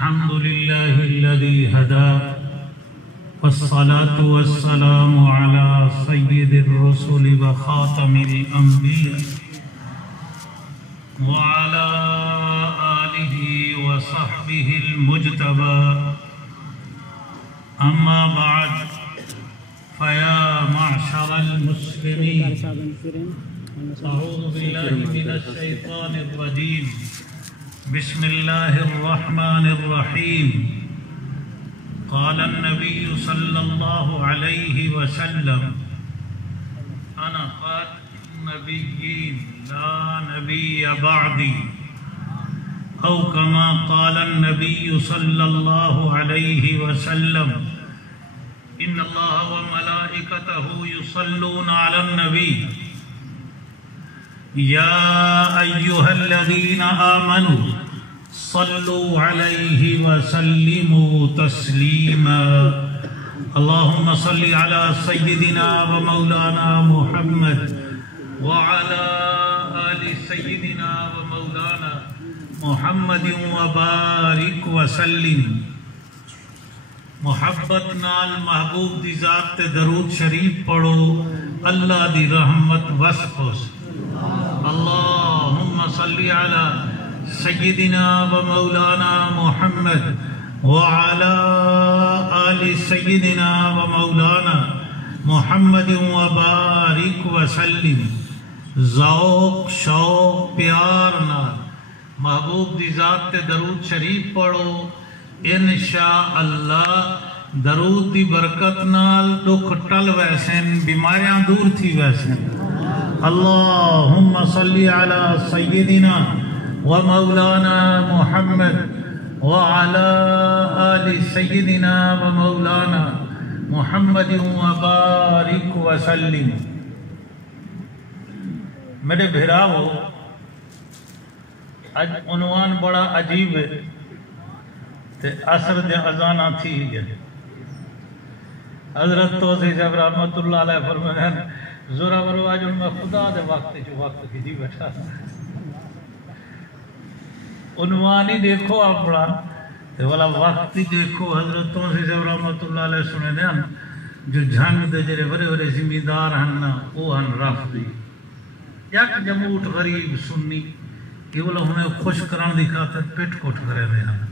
الحمد لله الذي هدى والصلاة والسلام على سيد الرسل وخاتم الأنبياء وعلى آله وصحبه المجتبى أما بعد فيا معشر المسلمين أعوذ بالله من الشيطان الرجيم بسم الله الرحمن الرحيم قال النبي صلى الله عليه وسلم أنا خاتم النبيين لا نبي بعدي أو كما قال النبي صلى الله عليه وسلم إن الله وملائكته يصلون على النبي يا أيها الذين آمنوا صلوا عليه وسلموا تسليما اللهم صل على سيدنا ومولانا محمد وعلى آل سيدنا ومولانا محمد وبارك وسلم محبت نال محبوب دی ذات تے درود شریف پڑھو اللہ دی رحمت وسخ اللهم صل على سيدنا ومولانا محمد وعلى آل سيدنا ومولانا محمد وبارك وسلم ذوق شوق پیار نال محبوب دی ذات تے درود شریف پڑھو انشاءاللہ درود دی برکت نال دکھ ٹل ویسن بیماریاں دور تھی ویسن اللہم صلی علی سیدنا ومولانا محمد وعلى آل سيدنا ومولانا محمد وبارك وسلم میرے بھراؤ اج عنوان بڑا عجیب ہے تے عصر دے اذانہ تھی گئے حضرت توسی صاحب رحمت اللہ علیہ فرمائے زورا برو آج ان میں خدا دے وقت جو وقت کی دی بیٹھا عنوانی دیکھو آپ بڑا والا وقت دیکھو حضرت توسی صاحب رحمت اللہ علیہ سنے دے جو جھنگ دے جرے بڑے بڑے زمیندار ہننا وہ ہن رف دی یک جموٹ غریب سنی کہ وہ لوگ انہیں خوش کران دی خاطر پیٹ کوٹ کرے دے ہم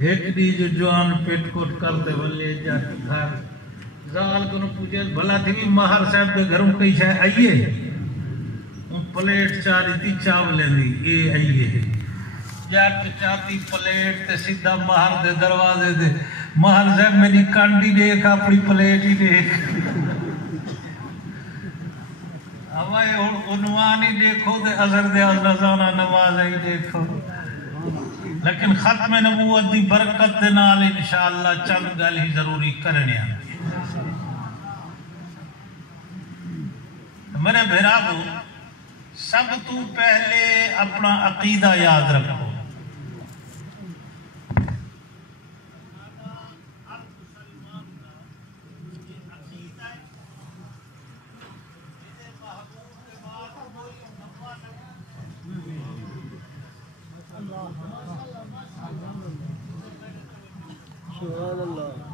ایک دی جو جوان پیٹ کوٹ کرتے والے جاتی گھر زال کو نے پوچھے بھلا تھی مہر صاحب دے گھروں کئی شاہ آئیے ان پلیٹ چاری تی چاو لیندی اے آئیے جاٹ چاہتی پلیٹ تے سیدھا مہر دے دروازے دے مہر صاحب میری کانڈی دیکھ اپنی پلیٹ ہی دیکھ ہمارے عنوانی دیکھو دے اظہر دے ازرزانہ نواز ہی دیکھو لیکن ختم نبوت دی برکت دے نال انشاءاللہ چند گل ہی ضروری کرنے ہیں میرے بھرادو سب تو پہلے اپنا عقیدہ یاد رکھو سبحان اللہ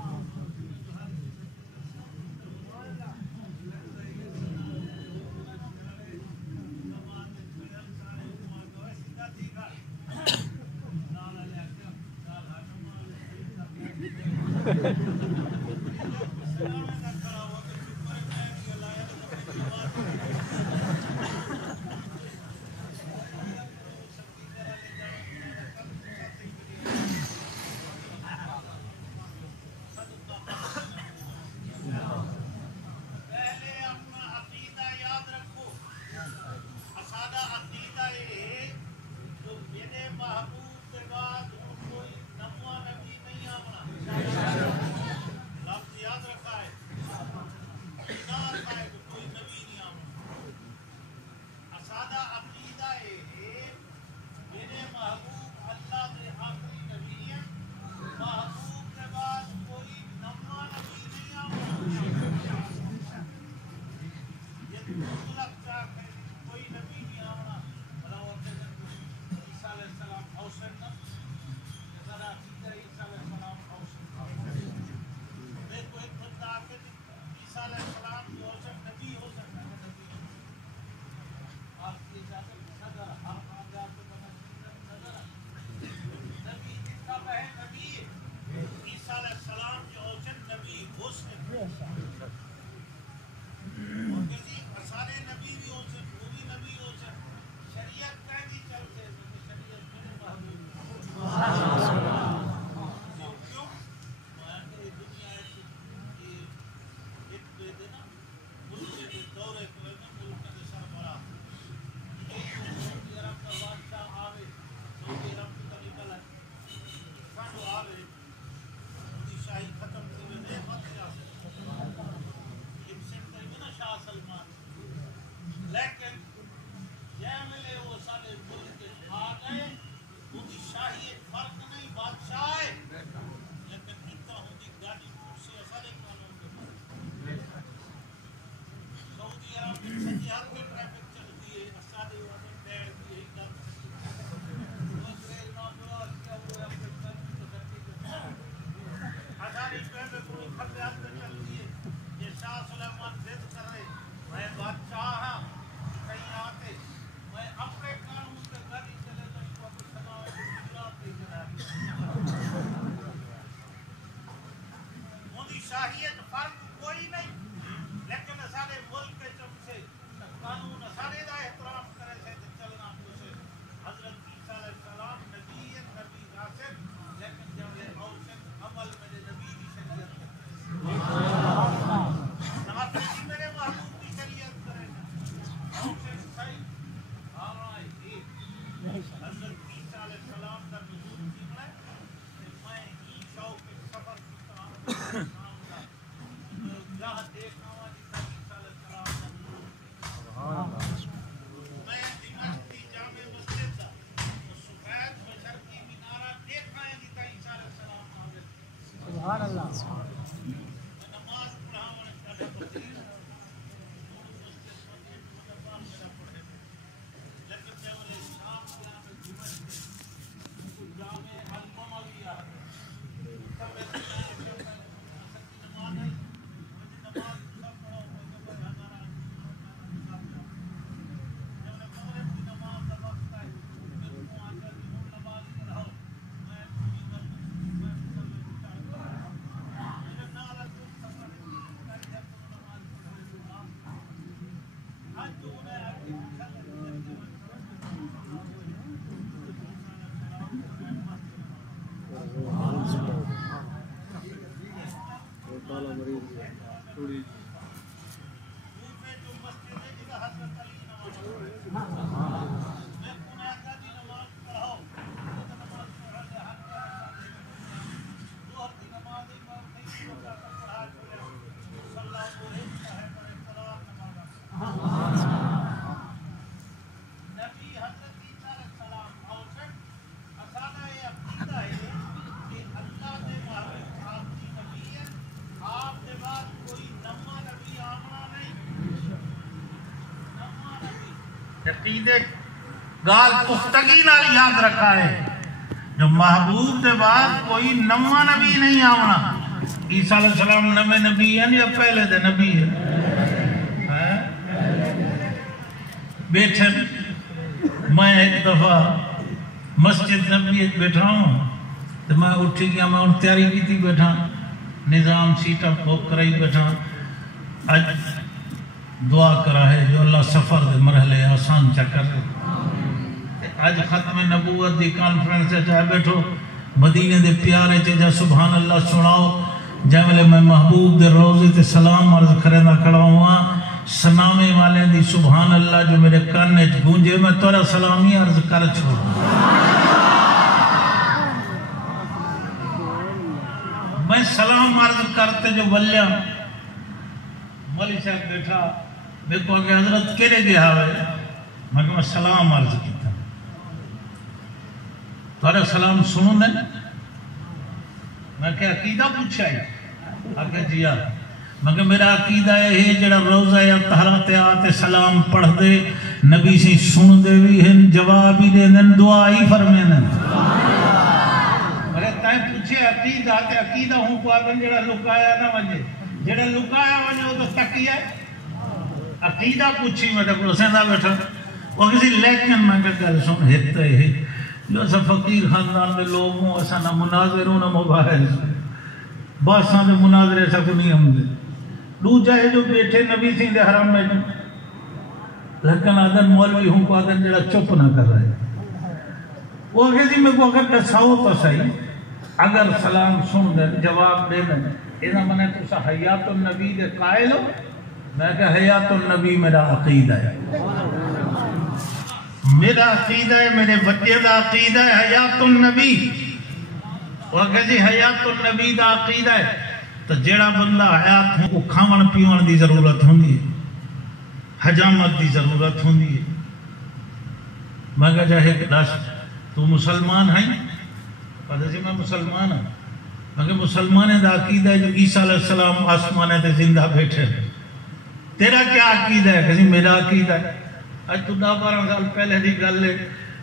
عقیدے گال پختگی نال یاد رکھا ہے جو محبوب دے بعد کوئی نواں نبی نہیں آونا. عیسیٰ علیہ السلام نوے نبی ہیں یا پہلے دے نبی ہیں؟ بیٹھے میں ایک دفعہ مسجد نبی بیٹھا ہوں تو میں اٹھی گیا, میں ان تیاری کی تھی بیٹھا, نظام سیٹا بک کرائی بیٹھا. آج دعا کرا ہے جو اللہ سفر دے مرحلے آسان چکر ہے. آج ختم نبوت دی کانفرنس چاہے بیٹھو مدینے دے پیارے چاہے سبحان اللہ سناؤ. جب میں محبوب دے روزے تے سلام عرض کرنا کھڑا ہوا, سنامے والے دی سبحان اللہ جو میرے کانے گونجے, میں تورا سلامی عرض کر چھوڑ. میں سلام عرض کرتے جو بلیا مولی صاحب بیٹھا, میں کو کہ حضرت کیرے گیا ہوئے, میں کہ میں سلام عرض کیتا تورا سلام سنوں نے. میں کہ عقیدہ پوچھا ہے, آگے جیا میں کہ میرا عقیدہ ہے جڑا روزہ یا طہارت آتے سلام پڑھ دے نبی سے سن دے بھی ہیں, جواب ہی دے دیں, دعا ہی فرمے دیں. میں تائیں پوچھے عقیدہ تے عقیدہ ہوں کو آدم جڑا لکایا نہ وجے, جڑا لکایا وجے وہ تو تقیہ ہے. عقیدہ پوچھی میں تو سیندہ بیٹھا وہ کسی لیکن میں کہ گل سن ہتے ہے جو ایسا فقیر خاندان میں لوگ ہوں, ایسا نہ مناظر ہوں نہ مباحث, باساں دے مناظر ایسا کو نہیں ہم دے. دو چاہے جو بیٹھے نبی سی دے حرم میں لیکن آدن مولوی ہوں کو آدن جڑا چپ نہ کر رہے. وہ کسی میں کو اگر کساؤ تو صحیح, اگر سلام سن دے جواب دے دیں ایسا منہ تو سا حیات النبی دے قائل ہو. میں کہ حیات النبی میرا عقیدہ ہے, میرا عقیدہ ہے, میرے بچے دا عقیدہ ہے حیات النبی. وہ کہتے حیات النبی دا عقیدہ ہے تو جیڑا بندہ حیات ہوں کو کھاون پیون دی ضرورت ہوندی ہے, حجامت دی ضرورت ہوندی ہے, میں کہا جائے کہ دس تو مسلمان ہیں؟ پتہ سی میں مسلمان ہوں. میں کہ مسلمان دا عقیدہ ہے جو عیسیٰ علیہ السلام آسمانے تے زندہ بیٹھے. تیرا کیا عقیدہ ہے؟ کہ میرا عقیدہ ہے اج تو 10-12 سال پہلے دی گل ہے.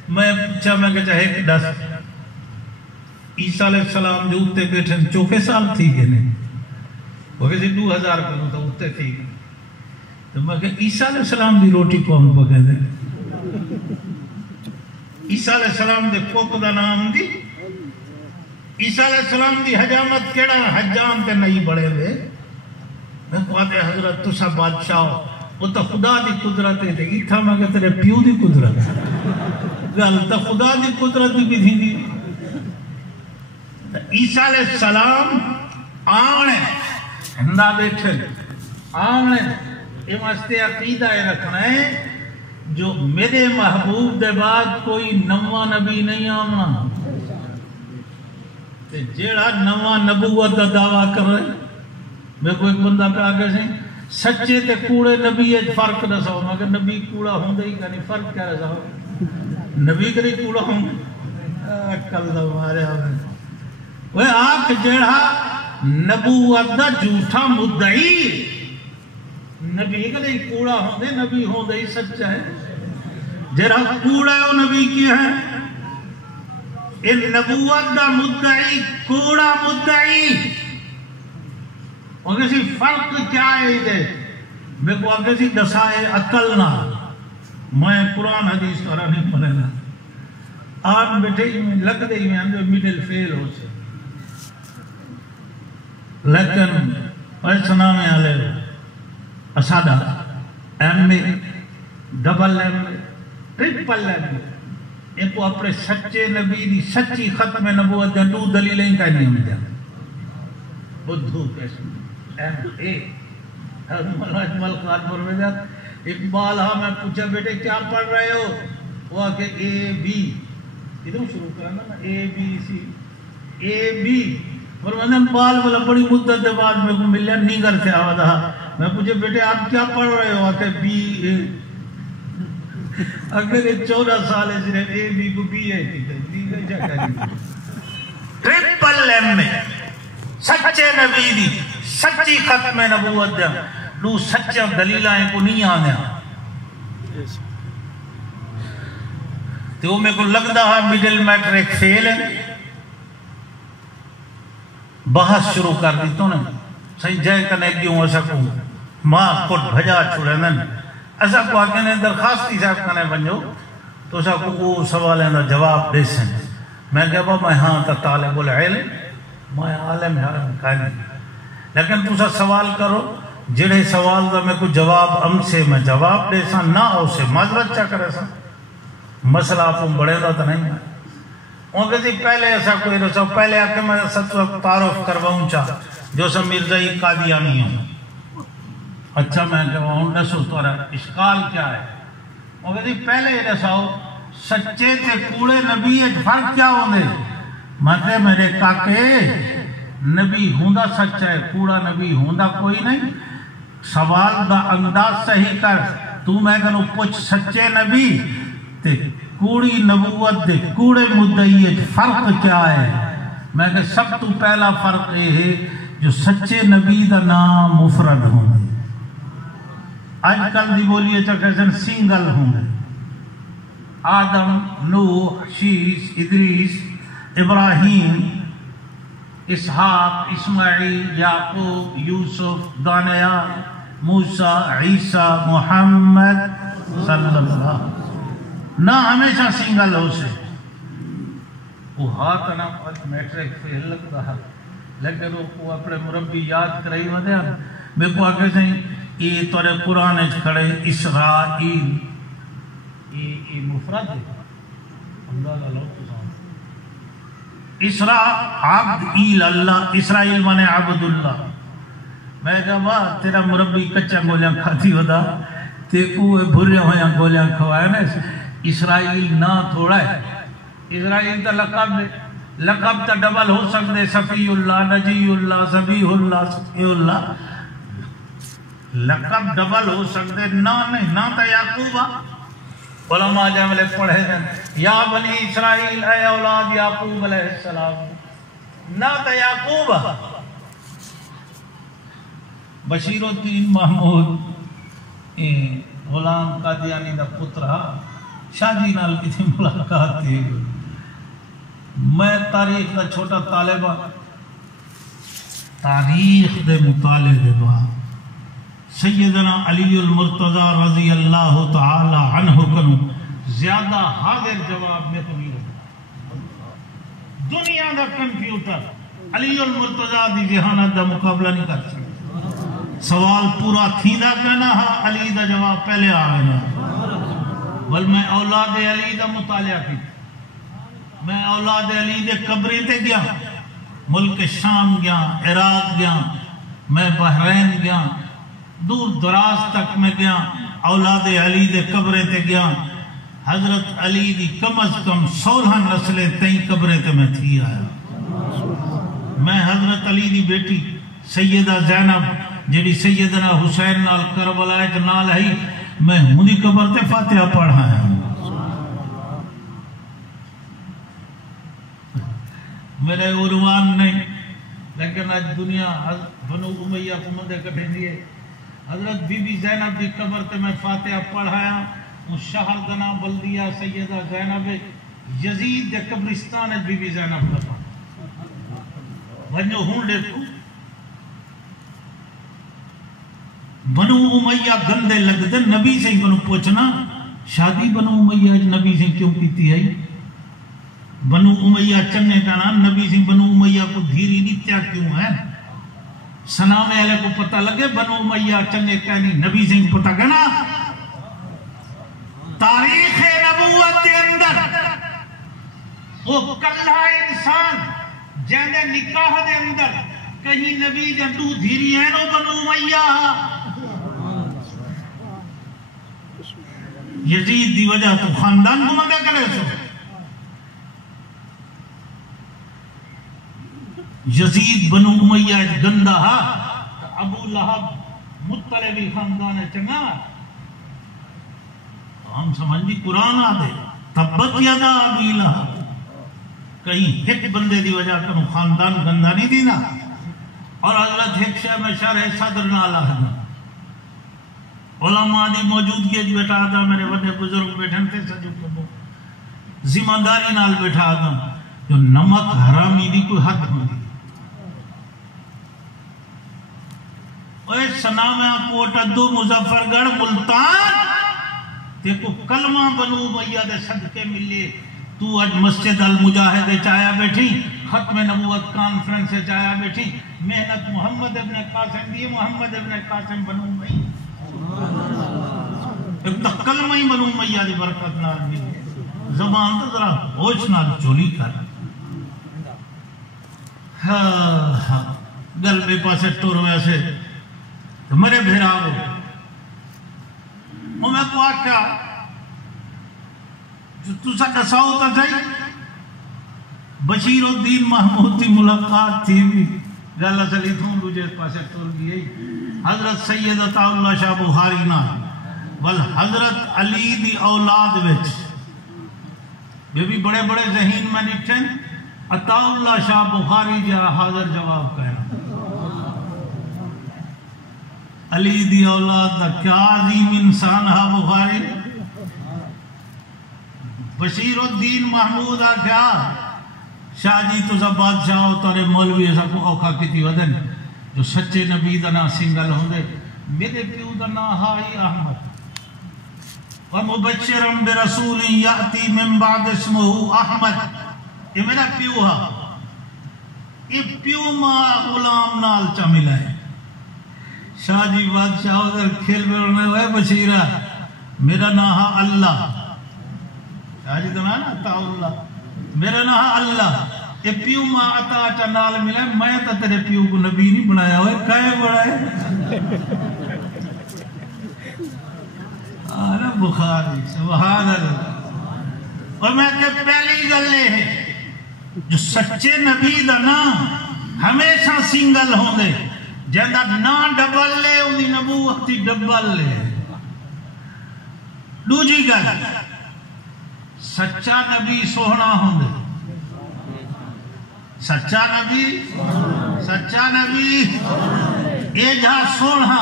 میں پوچھا میں کہ چاہے کہ دس عیسیٰ علیہ السلام جو اتنے بیٹھے 24 سال تھی کہ نہیں؟ وہ کسی 2000 پہلوں تو اتنے تھی. تو میں کہ عیسیٰ علیہ السلام دی روٹی کون پکے دے؟ عیسیٰ علیہ السلام دے پوت دا نام دی عیسیٰ علیہ السلام دی حجامت کیڑا حجام تے نہیں بڑے ہوئے. میں کہتے حضرت تسا بادشاہ ہو وہ تو خدا دی قدرت ہے دیکھی تھا. میں کہ تیرے پیو دی قدرت گل تو خدا دی قدرت بھی تھی دی. عیسیٰ علیہ السلام آنے ہندہ بیٹھے آنے یہ مستے عقیدہ رکھنا ہے جو میرے محبوب دے بعد کوئی نواں نبی نہیں آنا. جیڑا نواں نبوت دا دعویٰ کر رہے میں کوئی بندہ پہ آگے سے سچے تے کوڑے نبی ایک فرق رساؤ. میں کہ نبی کوڑا ہوں دے ہی کہ فرق کیا رساؤ؟ نبی کری کوڑا ہوں کل دا مارے آگے وہ آنکھ جیڑا نبوت دا جھوٹا مدعی نبی کری کوڑا ہوں دے نبی ہوں دے ہی سچا ہے. جیڑا کوڑا ہے وہ نبی کیا ہے؟ ان نبوت دا مدعی کوڑا مدعی اور کسی فرق کیا ہے دے میں کو آگے سی دسائے عقل نہ. میں قرآن حدیث کا رہا نہیں پڑھے گا آن بیٹھے ہی میں لگ دے ہی میں اندر میڈل فیل ہو سے لیکن ایسنا میں آلے اسادہ ایم اے ڈبل ایم اے ٹرپل ایم اے ان کو اپنے سچے نبی دی سچی ختم نبوت دے دو دلیلیں کہیں نہیں ملتے. بدھو کیسے ایم اے اجمل خان پرویزت اقبال ہاں میں پوچھا بیٹے کیا پڑھ رہے ہو؟ وہ کہ اے بی ادھر شروع کرنا نا اے بی سی اے بی اور میں نے بال والا بڑی مدت کے بعد میں کو ملیا نیگر سے آوا تھا. میں پوچھے بیٹے آپ کیا پڑھ رہے ہو؟ کہ بی اے. اگر 14 سال ہے صرف اے بی کو بی اے ٹرپل ایم اے سچے نبی دی سچی ختم نبوت دیا دو سچے دلیلائیں کو نہیں آنے. تو میں کو لگتا ہے میڈل میٹرک فیل ہے. بحث شروع کر دی تو نے صحیح جائے کنے کیوں ایسا کو ماں کٹ بھجا چھوڑے نن ایسا کو آگے نے درخواستی صاحب کنے بنجو تو ایسا کو وہ سوالیں دا جواب دے سن. میں کہا میں ہاں تا طالب العلم میں عالم ہے لیکن تو سا سوال کرو جڑے سوال دا میں کو جواب ام سے میں جواب دے سا نہ ہو سے معذرت چا کرے سا مسئلہ آپ بڑے دا تو نہیں ہے. ان کے پہلے ایسا کوئی رسو پہلے آکے میں سچ تعارف کرواؤں چاہ جو سا مرزائی قادیانی ہوں. اچھا میں کہا ہوں نسو تورا اشکال کیا ہے؟ ان کے پہلے رسو سچے تے کوڑے نبی ایک فرق کیا ہوں دے؟ مطلب میرے کاکے نبی ہوندہ سچا ہے کوڑا نبی ہوندہ کوئی نہیں. سوال دا انداز صحیح کر تو میں کہوں پوچھ سچے نبی تے کوڑی نبوت دے کوڑے مدعی فرق کیا ہے؟ میں کہ سب تو پہلا فرق یہ ہے جو سچے نبی دا نام مفرد ہوں گے. آج کل دی بولیے چکے سنگل ہوں گے. آدم، نوح، شیش، ادریس، ابراہیم، اسحاق، اسماعیل، یعقوب، یوسف، دانیہ، موسیٰ، عیسیٰ، محمد صلی اللہ نہ ہمیشہ سنگل ہو سے. وہ ہاتھ نہ میٹرک فیل لگتا ہے لیکن وہ اپنے مربی یاد کرائی ہوتے ہیں. میں کو آگے سے یہ تورے قرآن کھڑے اسرائیل یہ مفرد ہے. اسرا عبد ایل اللہ اسرائیل مانے عبد اللہ. میں کہا واہ تیرا مربی کچا گولیاں کھاتی ہوتا تے کوئے بھرے ہویاں گولیاں کھوائے نا. اسرائیل نہ تھوڑا ہے. اسرائیل تا لقب ہے. لقب تا ڈبل ہو سکتے صفی اللہ، نجی اللہ، زبیح اللہ، صفی اللہ. لقب ڈبل ہو سکتے نہ نہیں نہ تا یعقوب علماء جملے پڑھے دیں یا بنی اسرائیل اے اولاد یعقوب علیہ السلام نات یعقوب بشیر الدین محمود غلام قادیانی دا پترا شاہ جی نال کسی ملاقات تھی میں تاریخ دا چھوٹا طالبہ تاریخ دے مطالعے دے بعد سیدنا علی المرتضی رضی اللہ تعالی عنہ کنو زیادہ حاضر جواب میں تو نہیں رہا دنیا دا کمپیوٹر علی المرتضی دی ذہانت دا مقابلہ نہیں کر سکتا سوال پورا تھیندہ کہنا ہے علی دا جواب پہلے آئے بل میں اولاد علی دا مطالعہ کی میں اولاد علی دے قبری تے گیا ملک شام گیا عراق گیا میں بحرین گیا دور دراز تک میں گیا اولاد علی دے قبرے تے گیا حضرت علی دی کم از کم 16 نسلیں تئیں قبرے تے میں تھی آیا میں حضرت علی دی بیٹی سیدہ زینب جیڑی سیدنا حسین نال کربلا ایک نال ہے میں ہونی قبر تے فاتحہ پڑھا ہے میرے عنوان نہیں لیکن آج دنیا بنو امیہ کو مندے کٹھے دیئے حضرت بی بی زینب دی قبر تے میں فاتحہ پڑھایا اس شہر دنا بلدیہ سیدہ زینب یزید دے قبرستان ہے بی بی زینب کا ونجو ہوں دیکھو بنو امیہ گندے لگتے نبی سے کنو پوچھنا شادی بنو امیہ نبی سے کیوں کیتی ہے بنو امیہ چنے کا نام نبی سے بنو امیہ کو دھیری نیتیا کیوں ہے سلام علیہ کو پتہ لگے بنو امیہ چنے کا نہیں نبی سے پتہ کہنا تاریخ نبوت کے اندر وہ کلہ انسان جہنے نکاح دے اندر کہیں نبی دے دو دھیری ہیں نو بنو امیہ یزید دی وجہ تو خاندان کو مدہ کرے سو یزید بنو امیہ گندہ ابو لہب مطلبی خاندان چنگا ہم سمجھ دی قرآن آدھے تبت یدا ابی لہب کہیں ایک بندے دی وجہ کنو خاندان گندہ نہیں دینا اور حضرت ایک شاہ میں شرح صدر نالا ہے علماء دی موجودگی اج بیٹھا آدھا میرے وڈے بزرگ بیٹھن تھے سجو کبو ذمہ داری نال بیٹھا آدھا جو نمک حرامی دی کوئی حد ہوئی اوہ سنامہ کوٹ ادو مظفرگڑھ ملتان دیکھو کلمہ بنو امیہ دے صدقے ملے تو اج مسجد المجاہد چایا بیٹھی ختم نبوت کانفرنس چایا بیٹھی محنت محمد ابن قاسم دی محمد ابن قاسم بنو امیہ ایک تو کلمہ ہی بنو امیہ دی برکت نال ملی زبان تو ذرا ہوش نال چولی کر گل بے پاسے ٹور ویسے تو میرے بھیرا ہو وہ میں کو آکھا جو تُسا دساؤ تا جائی بشیر الدین محمود دی ملاقات تھی بھی گالہ چلی تھوں لوجے پاسے ٹور گئی حضرت سید عطا اللہ شاہ بخاری نا بل حضرت علی دی اولاد وچ یہ بھی بڑے بڑے ذہین میں نٹھن عطا اللہ شاہ بخاری جا حاضر جواب کہنا علی دی اولاد دا کیا عظیم انسان ہے بخاری بشیر الدین محمود آکھا شاہ جی تو سب بادشاہ ہو تارے مولوی ایسا کو اوکھا کیتی ودن جو سچے نبی دنا سنگل ہوں دے میرے پیو دنا ہائی احمد وَمُبَشِّرًا بِرَسُولٍ يَأْتِي مِن بَعْدِ اسْمُهُ احمد یہ میرا پیو ہے یہ پیو ماں غلام نال چا ملا ہے شاہ جی بادشاہ ادھر کھیل میں رہنے ہوئے بشیرہ میرا نام ہے اللہ شاہ جی تو نا عطا اللہ میرا نام ہے اللہ یہ پیو ماں عطا چا نال ملا ہے میں تا تیرے پیو کو نبی نہیں بنایا ہوئے کہے بڑا ہے آنا بخاری سبحان اللہ اور میں کہ پہلی گلے ہے جو سچے نبی دا نام ہمیشہ سنگل ہوں دے جہاں نا ڈبل لے انہی نبوت تھی ڈبل لے دوجی گل سچا نبی سوہنا ہوں دے، سچا نبی اے جا سوہنا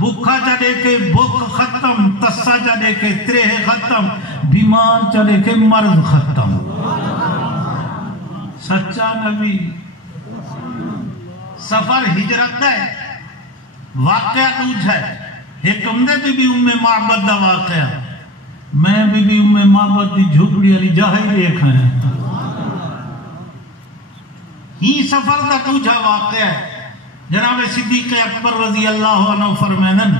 بکھا چا دیکھے بک ختم، تسا چا دیکھے ترہ ختم، بیمار چا دیکھے مرض ختم. سچا نبی سفر ہجرت ہے واقعہ توجھ ہے. ایک ہم نے بی بی معبد دا واقعہ، میں بی بی معبد دی جھوپڑی علی جاہی دیکھا ہے. ہی سفر دا توجھا واقعہ ہے. جناب صدیق اکبر رضی اللہ عنہ فرمینن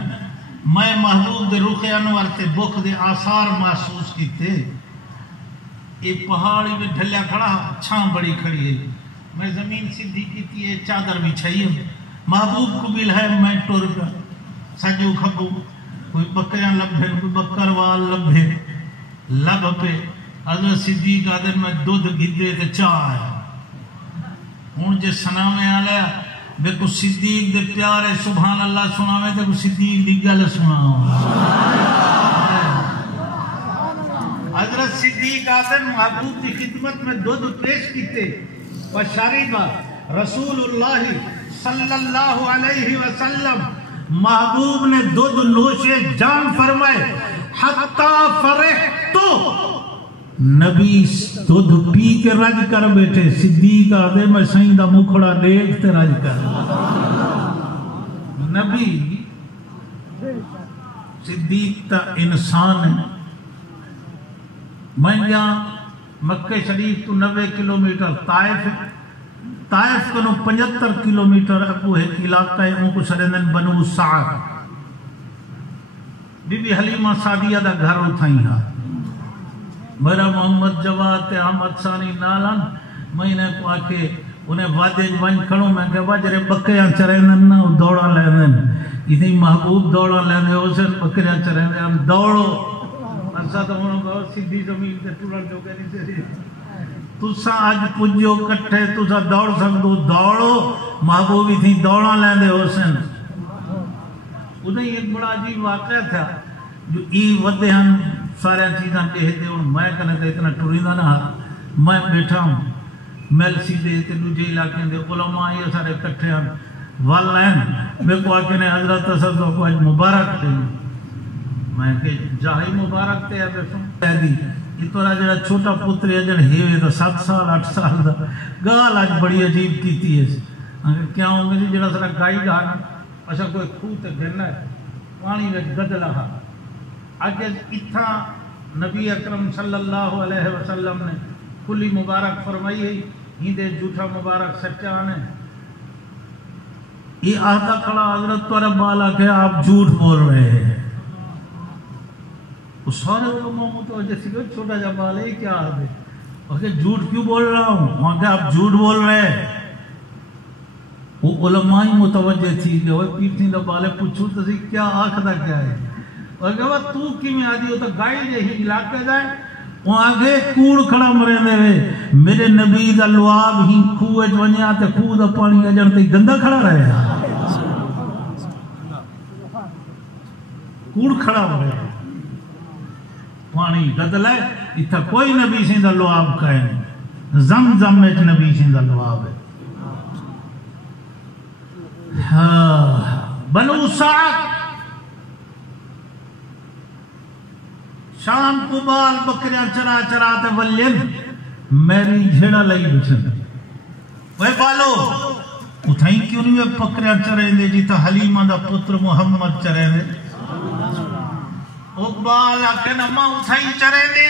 میں محبوب دے رخ انور تے بخ دے آثار محسوس کیتے. ایک پہاڑی میں ڈھلیا کھڑا چھاں بڑی کھڑی ہے، میں زمین سدھی کیتی ہے، چادر بچھائی ہے. محبوب قبیل ہے، میں ٹر گا سجو کھبو، کوئی بکریاں لبھے کوئی بکر وال لبھے لب پہ. حضرت صدیق آدھر میں دودھ گدے تے چاہ آیا. ہون جے سناویں آلیا بے کو صدیق دے پیارے سبحان اللہ سناویں تے کو صدیق دی گل سناویں. حضرت صدیق آدھر محبوب کی خدمت میں دودھ پیش کیتے وشاربہ رسول اللہ صلی اللہ علیہ وسلم. محبوب نے دودھ نوشے جان فرمائے حتی فرحتو. نبی دودھ پی کے رج کر بیٹھے. صدیق آدھے میں سائیں دا مکھڑا دیکھتے رج کر. نبی صدیق تا انسان ہے. میں یہاں مکہ شریف تو 90 کلومیٹر، طائف کنو 75 کلومیٹر اکو ایک علاقہ ہے، ان کو سرندن بنو سعد. بی بی حلیمہ سعدیہ دا گھر اتھائیں ہاں. میرا محمد جواد تے احمد ثانی نالان میں نے کو آکے انہیں واجے ون کھڑوں میں کہ واجرے بکریاں چرندن نا دوڑا لیندن. اتنی محبوب دوڑا لیندے اسے بکریاں چرندن ہم دوڑو. ایسا تو انہوں بہت سیدھی زمین تے ٹوڑا جو کہ نہیں سے تُسا آج پجو کٹھے تُسا دوڑ سکتو دوڑو. محبوبی تھی دوڑا لیندے حسین. انہیں ایک بڑا عجیب واقعہ تھا جو ای ودے ہم سارے چیزاں کہتے ہیں. میں کہنے کہ اتنا ٹوریندہ نہ میں بیٹھا ہوں میل سیدھے تے دوجے علاقے دے علماء یہ سارے کٹھے ہم واللین میں کو آکے نے حضرت تصدق کو آج مبارک دیں. میں کہ جاہی مبارک تے ہے بیٹھوں دی. یہ تو جڑا چھوٹا پتر ہے جڑا ہیوے تو 7 سال 8 سال دا گال آج بڑی عجیب کیتی ہے. کیا ہوں گے جڑا سارا گائی گانا اچھا کوئی کھو تے گھرنا ہے پانی میں گد رہا. آگے اتھا نبی اکرم صلی اللہ علیہ وسلم نے کلی مبارک فرمائی ہے. ہی دے جھوٹا مبارک سچا آنے. یہ آتا کھڑا حضرت تو رب بالا کہ آپ جھوٹ بول رہے ہیں. اس سارے علماء متوجہ سی کہ چھوٹا جا بالا ہی کیا آدھے اور کہ جھوٹ کیوں بول رہا ہوں. وہاں کہ آپ جھوٹ بول رہے ہیں. وہ علماء ہی متوجہ تھی کہ وہ پیٹنی دا بالے پوچھو تو سی کیا آنکھ دا کیا ہے. اور کہ وہ تو کی میں آدھی ہو تو گائی جے ہی علاقے جائے. وہاں کہ کوڑ کھڑا مرے دے وے میرے نبی دا لواب ہی کھوئے جوانیا تے کھو دا پانی اجڑ تے گندہ کھڑا رہے. کوڑ کھڑا مرے پانی گدل ہے. اتھا کوئی نبی سے دا لواب کہے نہیں. زمزم میں نبی سے دا لواب ہے. بنو سعد شام کو بال بکریاں چرا چرا تے ولین میری جھڑا لئی بچن. وہ بالو اتھائیں کیوں نہیں وہ بکریاں چریں دے جی تا حلیمہ دا پتر محمد چریں دے. اقبال آکے نمہ اتھائیں چریں دے.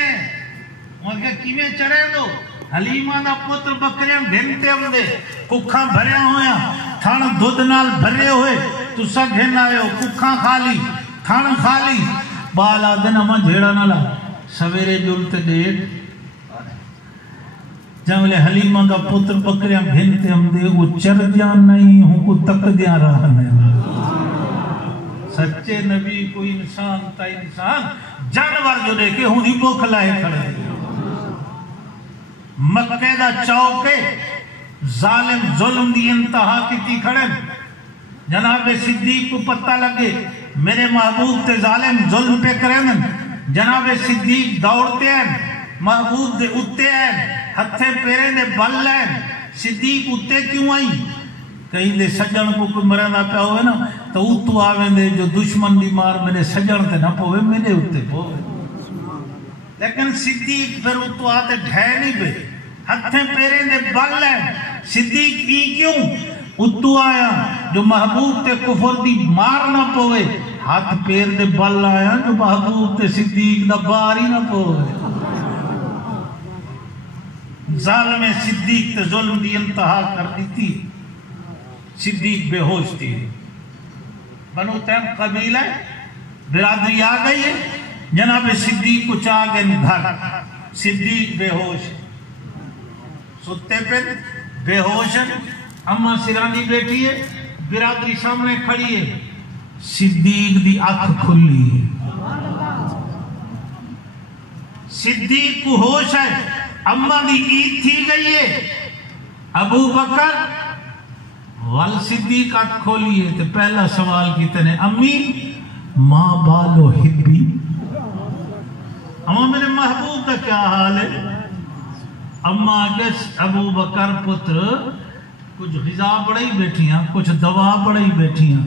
وہاں کہ کیویں چریں دو. حلیمہ دا پتر بکریاں گھنتے ہم دے ککھاں بھرے ہویا تھان دودھ نال بھرے ہوئے تو سا گھن آئے ہو ککھاں کھالی تھان کھالی. بالا دن ہمیں جھیڑا نہ لا سویرے جلتے دیکھ جنگلے حلیمہ دا پتر بکریاں گھنتے ہم دے وہ چر جان نہیں ہوں کو تک دیا رہا نہیں. سچے نبی کوئی انسان تا انسان جانور جو دیکھے ہوں دی بوکھ لائے کھڑے. مکہ دا چوکے ظالم ظلم دی انتہا کی تھی کھڑے. جناب صدیق کو پتہ لگے میرے محبوب تے ظالم ظلم پہ کریں. جناب صدیق دوڑتے ہیں محبوب دے اتے ہیں ہتھے پیرے دے بل ہیں صدیق اتے کیوں آئی کہیں دے سجن کو کوئی مرنا پہ ہوئے نا تو اتو آویں دے جو دشمن دی مار میرے سجن تے نہ پوے میرے اتے پوے لیکن صدیق پھر اتو آتے ڈھے نہیں پہ ہتھے پیرے دے بل ہیں صدیق ای کیوں اتو آیا جو محبوب تے کفر دی مار نہ پوے ہاتھ پیر دے بل آیا جو محبوب تے صدیق دا بار ہی نہ پوے ظالم صدیق تے ظلم دی انتہا کر دیتی صدیق بے ہوش تھی بنو تیم قبیلہ برادری آ گئی ہے جناب صدیق کو چاہ گئے گھر صدیق بے ہوش ستے پر بے ہوش اماں سرانی بیٹھی ہے برادری سامنے کھڑی ہے صدیق دی آنکھ کھلی ہے صدیق کو ہوش ہے اماں دی عید تھی گئی ہے ابو بکر وال صدیق آنکھ کھولی ہے تو پہلا سوال کیتے نے امی ماں بالو حبی اماں میرے محبوب کا کیا حال ہے اماں آگے ابو بکر پتر کچھ غذا بڑھائی بیٹھیاں کچھ دوا بڑھائی بیٹھیاں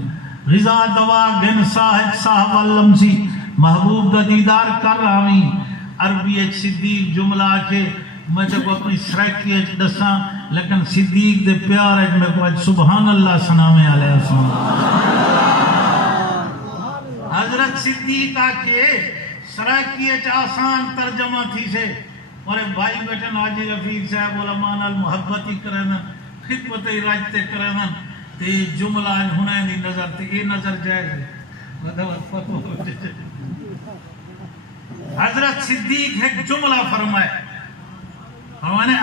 غذا دوا گن صاحب اللمسی محبوب دا دیدار کر رہی عربی ایک صدیق جملہ آکے میں تے کو اپنی سرائکی ایک دساں لیکن صدیق دے پیار ایک میں کو آج سبحان اللہ سنامے علیہ السلام حضرت صدیق آکے سرائکی ایک آسان ترجمہ تھی سے اور بھائی بیٹھن حاجی رفیق صاحب علمان المحبتی کرنا خدمت راجتے کرنا تے جملہ ہنائیں دی نظر تے یہ نظر جائے حضرت صدیق ایک جملہ فرمائے فرمانے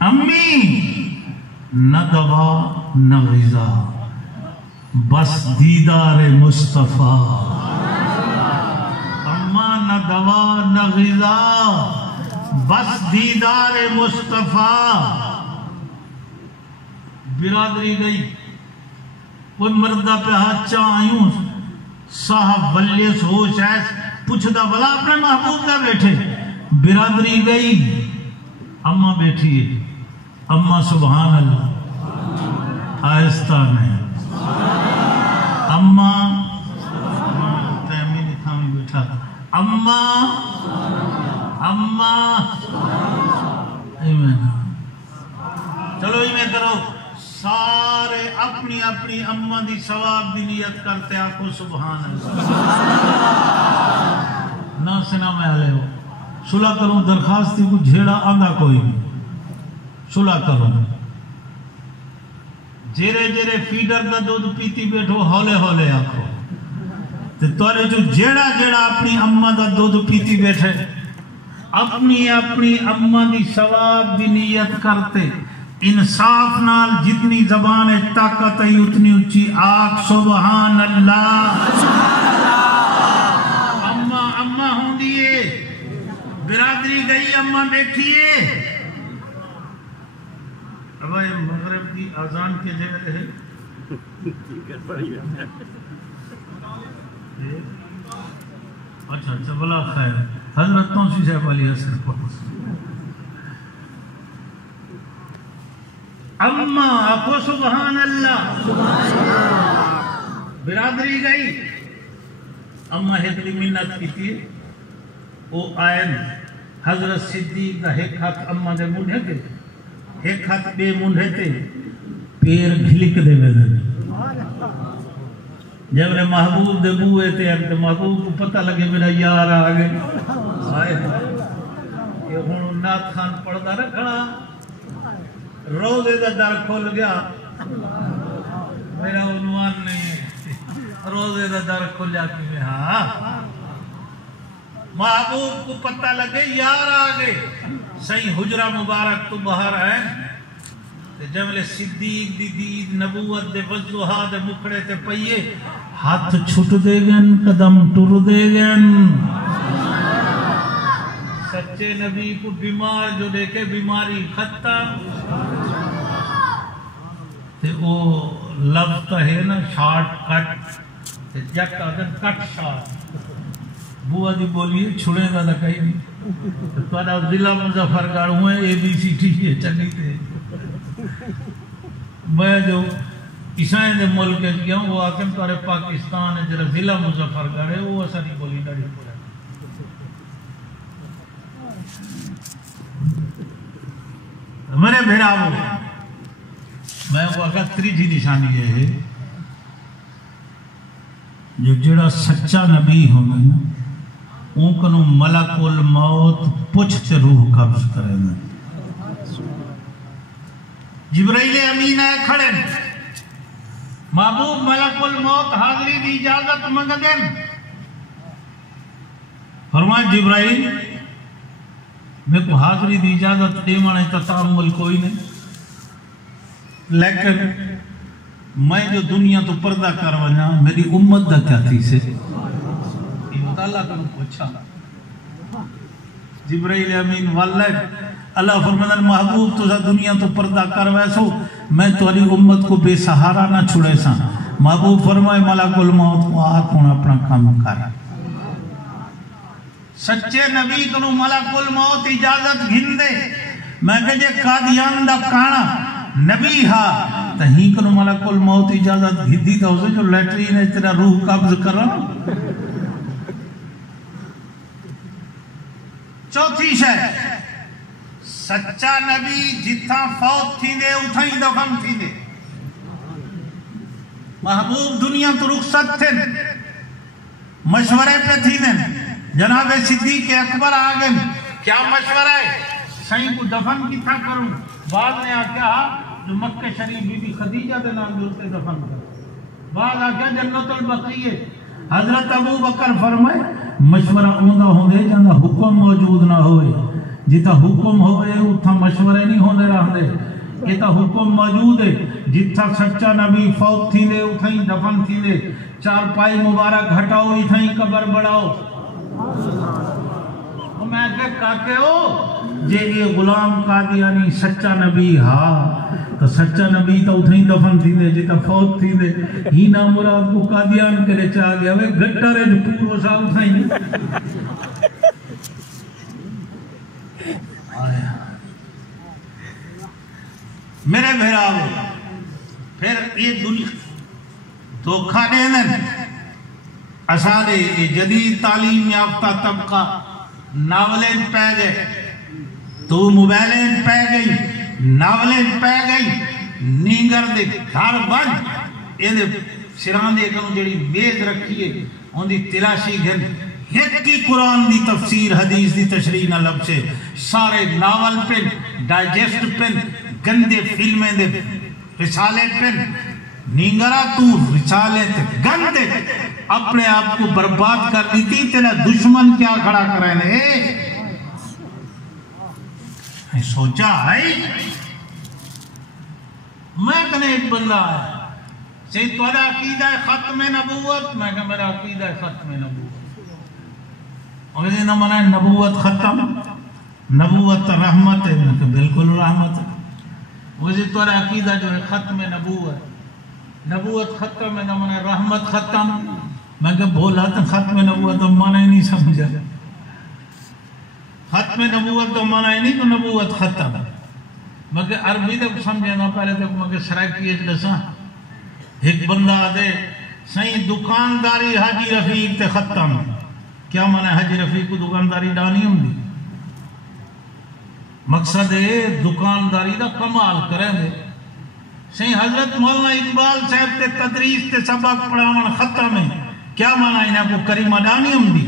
امی نہ دوا نہ غذا بس دیدار مصطفیٰ اماں نہ دوا نہ غذا بس دیدار مصطفیٰ برادری گئی کوئی مردہ پہ ہاتھ چاہیوں صاحب ولیس ہوش ایس پوچھ دا بلا اپنے محبوب دا بیٹھے برادری گئی اماں بیٹھی ہے اماں سبحان اللہ آہستہ میں اماں تیمین تھامی بیٹھا اماں چلو ہی میں کرو سارے اپنی اپنی اماں دی ثواب دی نیت کرتے آکھو سبحان اللہ نہ سنا میں آلے ہو صلح کروں درخواستی کو جھیڑا آندھا کوئی نہیں صلح کروں جیرے جیرے فیڈر کا دودھ پیتی بیٹھو ہولے ہولے آکھو توارے جو جیڑا جیڑا اپنی اماں دا دودھ پیتی بیٹھے اپنی اماں دی ثواب دی نیت کرتے انصاف نال جتنی زبان طاقت ہے اتنی اچھی آگ سبحان اللہ اماں ہوں دیئے برادری گئی اماں بیٹھیے اب یہ مغرب کی آزان کے جگہ ہے اچھا بلا خیر حضرت توسی صاحب علیہ السلام اماں آخو سبحان اللہ برادری گئی اماں ہدری منت کی تھی وہ آئین حضرت صدیق دا ایک ہاتھ اماں دے منڈے تھے ایک ہاتھ بے منڈے تھے پیر گھلک دے ویدے جب نے محبوب دے بوئے تھے تو محبوب کو پتہ لگے میرا یار آگے آئے کہ ہونو نات خان پڑھتا رکھنا روزے دا در کھول گیا میرا عنوان نہیں ہے روزے دا در کھولیا کہ میں ہاں محبوب کو پتہ لگے یار آگے صحیح حجرہ مبارک تو باہر ہے جملے صدیق دی دید نبوت دے وضوحا دے مکڑے تے پئیے ہاتھ چھٹ دے گن قدم ٹر دے گن سچے نبی کو بیمار جو دیکھے بیماری ختم تے وہ لفظ ہے نا شارٹ کٹ تے جٹ اگر کٹ شارٹ بوا دی بولیے چھڑے دا لکائی نہیں تو آدھا ضلع مظفر گڑھ ہوئے ABCD ہے چلی تے میں جو عیسائیں دے ملک کیا ہوں وہ آکم تارے پاکستان ہے جرہ ضلع مظفر گڑھ ہے وہ ساری بولی ڈاڑی پڑا میں نے بھیڑا ہوں میں وہ آگا تریجی نشانی ہے جو جڑا سچا نبی ہونا نا اون کنو ملک الموت پچھتے روح قبض کرے نا جبرائیل امین آئے کھڑے محبوب ملک الموت حاضری دی اجازت منگدن فرمائے جبرائیل میں کو حاضری دی اجازت دے مانے تتعمل کوئی نہیں لیکن میں جو دنیا تو پردہ کروانا میری امت دا کیا تھی سے یہ مطالعہ کروں پوچھا جبرائیل امین واللہ اللہ فرمانا محبوب تو دنیا تو پردہ کروائے سو میں تمہاری امت کو بے سہارا نہ چھوڑے سا محبوب فرمائے ملک الموت کو آکھوں اپنا کام کر سچے نبی کو ملک الموت اجازت گھن دے میں کہ قادیان دا کانا نبی ہا تہیں کنو ملک الموت اجازت گھدی تھا اسے جو لیٹرین ہے تیرا روح قبض کرا چوتھی شہ سچا نبی جتھا فوت تھی دے اتھا ہی دفن تھی دے محبوب دنیا تو رخصت تھے مشورے پہ تھی دے جناب صدیق اکبر آگئے کیا مشورہ ہے سائیں کو دفن کی تھا کروں بعد نے آکیا جو مکہ شریف بی بی خدیجہ دے نام جلتے دفن کر بعد آکیا جنت البقیہ حضرت ابو بکر فرمائے مشورہ اوندہ ہوندے جاندہ حکم موجود نہ ہوئے جتا حکم ہوئے اتھا مشورے نہیں ہوندے رہ دے ایتا حکم موجود ہے جتا سچا نبی فوت تھی دے اتھا ہی دفن تھی دے چار پائی مبارک ہٹاؤ اتھا ہی قبر بڑھاؤ میں کہتے ہو جے یہ غلام قادیانی سچا نبی ہاں تو سچا نبی تو اتھا ہی دفن تھی دے جتا فوت تھی دے ہی نامراد کو قادیان کے لئے چاہ گیا وہ گھٹا رہے جو پورو سا اتھا ہی میرے بھیراؤ پھر یہ دنیا دھوکھا دے دیں اسارے جدید تعلیم یافتہ طبقہ ناولیں پہ گئے تو موبائلیں پہ گئی ناولیں پہ گئی نیگر دے گھر بند یہ سران دے کنو جڑی میز رکھی ہے ان دی تلاشی گھن ایک کی قرآن دی تفسیر حدیث دی تشریح نہ لب سے سارے ناول پن ڈائجسٹ پن گندے فلمیں دے رسالے پن نیگرہ تو رسالے تے گندے اپنے آپ کو برباد کر دیتی تیرا دشمن کیا کھڑا کرے لے سوچا ہے میں کہنے ایک بندہ ہے سید توڑا عقیدہ ختم نبوت میں کہا میرا عقیدہ ختم نبوت اور یہ نمانا ہے نبوت ختم نبوت رحمت ہے میں کہا بالکل رحمت ہے وجہ توڑا عقیدہ جو ہے ختم نبوت نبوت ختم ہے نمانا ہے رحمت ختم میں کہا بولا تو ختم نبوت تو مانا ہی نہیں سمجھا ختم نبوت تو مانا ہی نہیں تو نبوت ختم میں کہا عربی تک سمجھے نہ پہلے تک میں کہا سرائکی ایک لسا ایک بندہ آدھے سہیں دکانداری حاجی رفیق تے ختم کیا مانا ہے حاجی رفیق کو دکانداری ڈانی ہوں دی مقصد ہے دکانداری دا کمال کریں دے سہیں حضرت مولانا اقبال صاحب تے تدریس تے سبق پڑھاون ختم ہے کیا مانا انہاں کو کریمہ ڈانی ہوں دی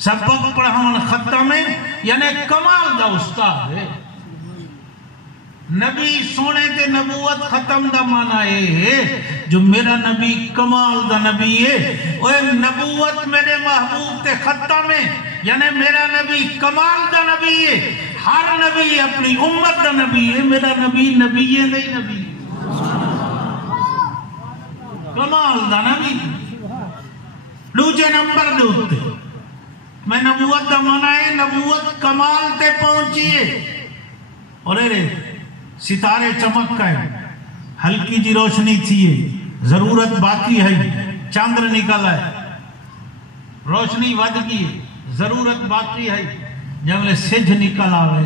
سبق پڑھاون ختم ہے یعنی کمال دا استاد ہے نبی سونے تے نبوت ختم دا مانا ہے جو میرا نبی کمال دا نبی ہے اور نبوت میرے محبوب تے ختم ہے یعنی میرا نبی کمال دا نبی ہے ہر نبی اپنی امت دا نبی ہے میرا نبی نبی ہے نہیں نبی کمال دا نبی دوسرے نمبر دے ہوتے میں نبوت دا مانا ہے نبوت کمال تے پہنچیے اور ستارے چمک گئے ہلکی جی روشنی تھی ضرورت باقی ہے چاندر نکل ہے روشنی ود گئی ضرورت باقی ہے جب سج نکل آوے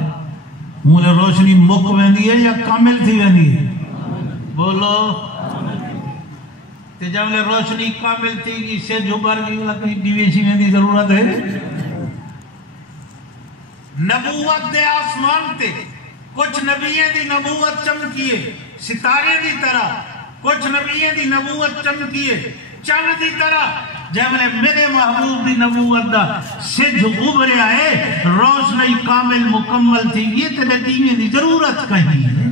مولے روشنی مک ویندی ہے یا کامل تھی ویندی ہے بولو تے جب روشنی کامل تھی گی سج ابھر گئی والا کہیں ڈیویشن ویندی ضرورت ہے نبوت دے آسمان تے کچھ نبیوں دی نبوت چمکیے ستارے دی طرح کچھ نبیوں دی نبوت چمکیے چند دی طرح جب میرے محبوب دی نبوت دا سج ابھرے آئے روشنی کامل مکمل تھی گئی تے نتیجے دی ضرورت کہیں ہے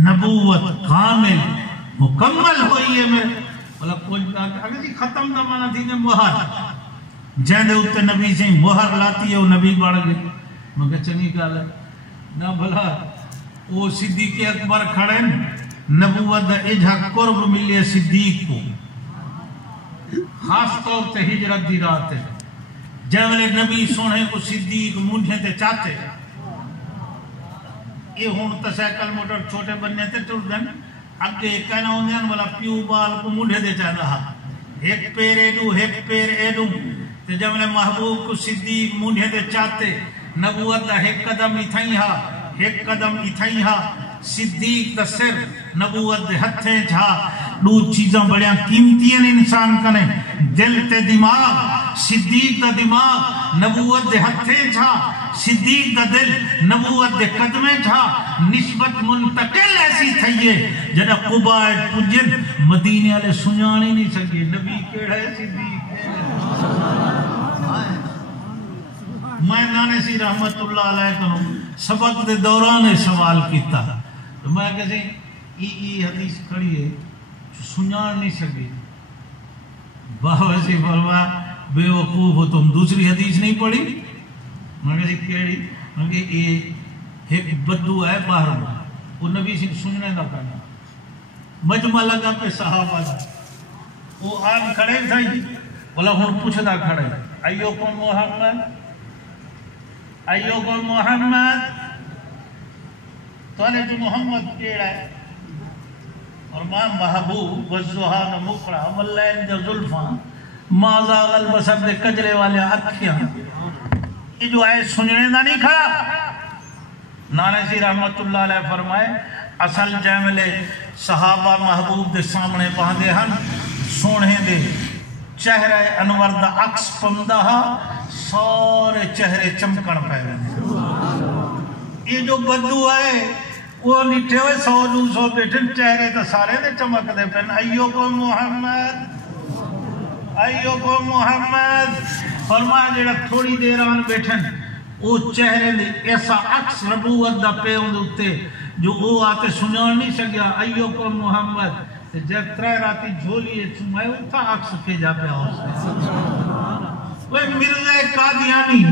نبوت کامل مکمل ہوئی ہے میرے بولا کچھ اگر جی ختم دا مانا تھی نے مہر جہاں دے اتے نبی سے مہر لاتی ہے وہ نبی بڑھ گئے مگر چنی گل ہے نہ بھلا وہ صدیق اکبر کھڑے نبوت دا اجھا قرب ملے صدیق کو خاص طور تے ہجرت دی رات ہے جب نبی سونے کو صدیق منجھے تے چاہتے یہ ہون تسیکل موٹر چھوٹے بننے تے ٹر دن اگے کہنا ہوندین والا پیو بال کو منڈے دے چاہ رہا ایک پیر ایڈو ایک پیر ایڈو تے جب محبوب کو صدیق منڈے دے چاہتے نبوت دا ایک قدم اتھائی ہا ایک قدم اتھائی ہا صدیق دا سر نبوت دے ہتھیں جھا دو چیزاں بڑیاں قیمتیاں انسان کنے دل تے دماغ صدیق دا دماغ نبوت دے ہتھیں جھا صدیق دا دل نبوت دے قدمیں جھا نسبت منتقل ایسی تھئیے جڑا قبائد پجن مدینے والے سنجانے نہیں سکے نبی کیڑا ہے صدیق میں نانے سی رحمت اللہ علیہ کنوں سبق دے دوران سوال کیتا تو میں کہتے ای حدیث کھڑی ہے سنجان نہیں سکے بابا سی فرما بے وقوف ہو تم دوسری حدیث نہیں پڑھی میں کہتے کیڑی میں کہتے یہ ایک بدو ہے باہر وہ نبی سے سننے نہ کرنا مجمع لگا پہ صحابہ دا وہ آن کھڑے تھا بولا ہون پوچھتا کھڑے ایوکم محمد ایوکم محمد تو نے جو محمد کیڑا ہے اور ماں محبوب والزہان مقرع واللین جو ظلفان مازا غلبسر دے کجرے والے اکھیاں یہ جو آئے سننے دا نہیں کھڑا نانے سی رحمت اللہ علیہ فرمائے اصل جیملے صحابہ محبوب دے سامنے پہندے ہن سونے دے چہرہ انور دا عکس پمدہ سارے چہرے چمکن پہلے یہ جو بدو آئے وہ نیٹھے ہوئے 100-200 بیٹھن چہرے تا سارے دے چمک دے پہن ایوکو محمد فرمایا جڑا تھوڑی دیر آن بیٹھن وہ چہرے دے ایسا عکس نبوت دا پہ ہوں دوتے جو وہ آتے سنان نہیں سکیا ایوکو محمد جب ترائے راتی جھولیے چمائے اتھا عکس کے جا پہ آؤ سے وہ مرزا قادیانی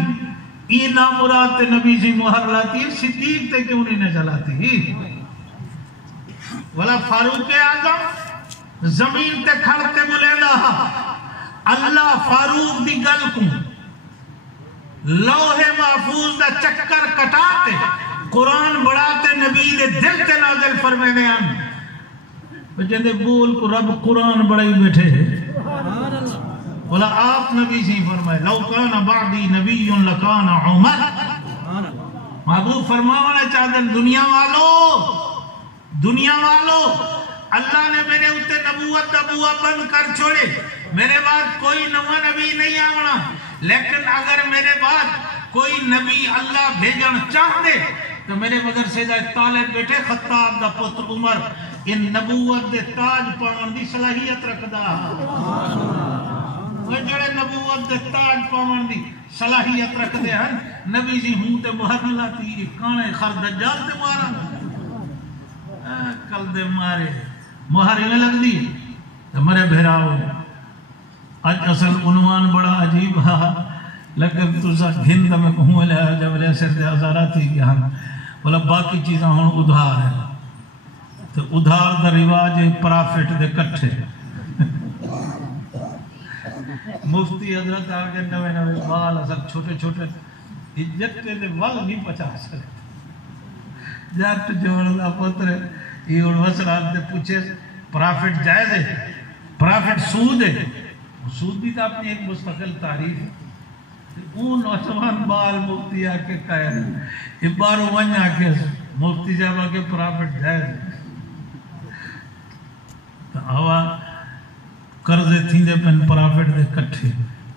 یہ نامراد نبی سے مہر لاتی ہے صدیق تے کیوں نہیں چلاتی والا فاروق اعظم زمین تے کھڑتے بلینا اللہ فاروق دی گل کو لوح محفوظ دا چکر کٹاتے قرآن بڑھاتے نبی دے دل تے نازل فرمینے آن جندے بول کو رب قرآن بڑھائی بیٹھے بولا آپ نبی سے فرمائے لو کان بعدی نبی لکان عمر محبوب فرماوانا چاہتے دنیا والو اللہ نے میرے اتے نبوت دبوا بند کر چھوڑے میرے بعد کوئی نوا نبی نہیں آونا لیکن اگر میرے بعد کوئی نبی اللہ بھیجن چاہ دے تو میرے مدرسے جائے طالب بیٹے خطاب دا پتر عمر ان نبوت دے تاج پاون دی صلاحیت رکھدا وہ جڑے نبوت دے تاج پاون دی صلاحیت رکھدے ہیں نبی جی ہوں تے مہر لاتی کانے خر دجال تے مارا کل دے مارے مہر ہی لگ دی تو مرے بھیراؤ آج اصل عنوان بڑا عجیب ہے لیکن تو سا گھند میں کہوں لے جب لے سر دے ہزارہ تھی کہ ہم بولا باقی چیزاں ہوں ادھار ہے تو ادھار دا رواج پرافٹ دے کٹھے مفتی حضرت آگے نوے بال اصل چھوٹے چھوٹے جتے دے وال نہیں پچا سکتے جات جوڑ دا پتر یہ اور وسرات دے پوچھے پرافٹ جائے دے پرافٹ سود ہے، سود بھی تو اپنی ایک مستقل تعریف ہے. وہ نوجوان بال مفتی آ کے کہہ بارو ون آ کے مفتی صاحب آ کے پرافٹ جائز ہوا قرضے تھیندے پن پرافٹ دے کٹھے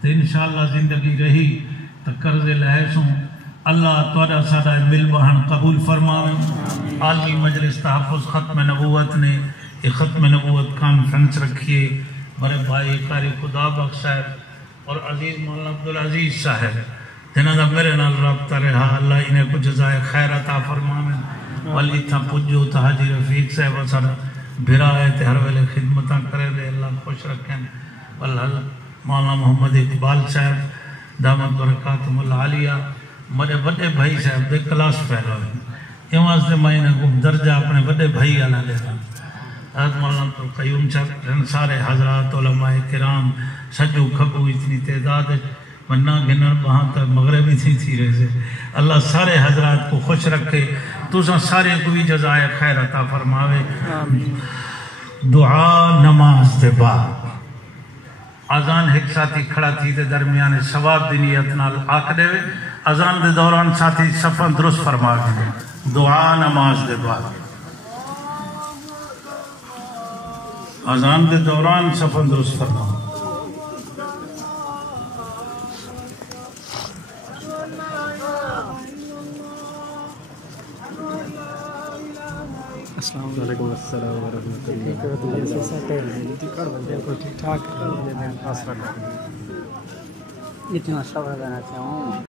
تو انشاءاللہ زندگی رہی تو قرضے لہسوں. اللہ توڑا ساڑا مل بہن قبول فرمائیں. عالمی مجلس تحفظ ختم نبوت نے یہ ختم نبوت کانفرنس رکھیے. بڑے بھائی قاری خدا بخش صاحب اور عزیز مولانا عبدالعزیز صاحب جنہاں دا میرے نال رابطہ رہا. اللہ انہیں کو جزائے خیر عطا فرمائیں. والی تھا پجو تا حاجی رفیق صاحب اثر بھرا ہے تے ہر ویلے خدمتاں کرے دے. اللہ خوش رکھیں. والحل مولانا محمد اقبال صاحب دامت برکاتہم العالیہ میرے بڑے بھائی صاحب دے کلاس پہلو ہیں. یہ واسطے میں انہیں کو درجہ اپنے بڑے بھائی علا لے رہا. حضرت مولانا قیوم صاحب سارے حضرات علماء کرام سجو کھبو اتنی تعداد ورنہ گنر وہاں تک مغربی تھی رہے سے. اللہ سارے حضرات کو خوش رکھے. تو سارے کو بھی جزائے خیر عطا فرماوے. دعا نماز دے بعد اذان ایک ساتھی کھڑا تھی تے درمیان ثواب دی نیت نال آکھ دے. اذان دے دوران ساتھی صفاں درست فرما دے. دعا نماز دے بعد اذان دے دوران صفاں درست فرما. السلام علیکم. السلام ورحمۃ اللہ. ٹھیک ٹھاک. اتنا صبر کرنا چاہوں.